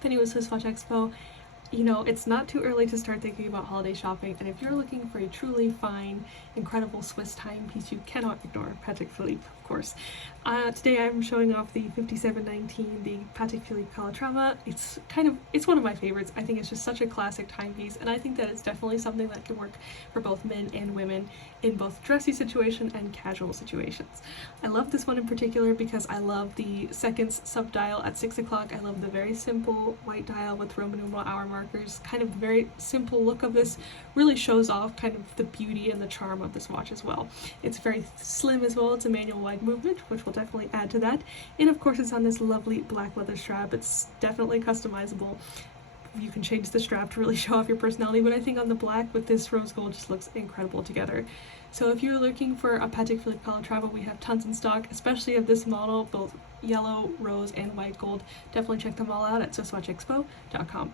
Penny with SwissWatchExpo. You know, it's not too early to start thinking about holiday shopping, and if you're looking for a truly fine, incredible Swiss timepiece, you cannot ignore Patek Philippe, of course. Today I'm showing off the 5719, the Patek Philippe Calatrava. It's one of my favorites. I think it's just such a classic timepiece, and I think that it's definitely something that can work for both men and women in both dressy situations and casual situations. I love this one in particular because I love the seconds sub-dial at 6 o'clock. I love the very simple white dial with Roman numeral hour markers. Kind of the very simple look of this really shows off kind of the beauty and the charm of this watch as well. It's very slim as well. It's a manual wide movement, which will definitely add to that. And of course it's on this lovely black leather strap. It's definitely customizable. You can change the strap to really show off your personality, but I think on the black with this rose gold just looks incredible together. So if you're looking for a Patek Philippe Calatrava, we have tons in stock, especially of this model, both yellow, rose, and white gold. Definitely check them all out at SwissWatchExpo.com.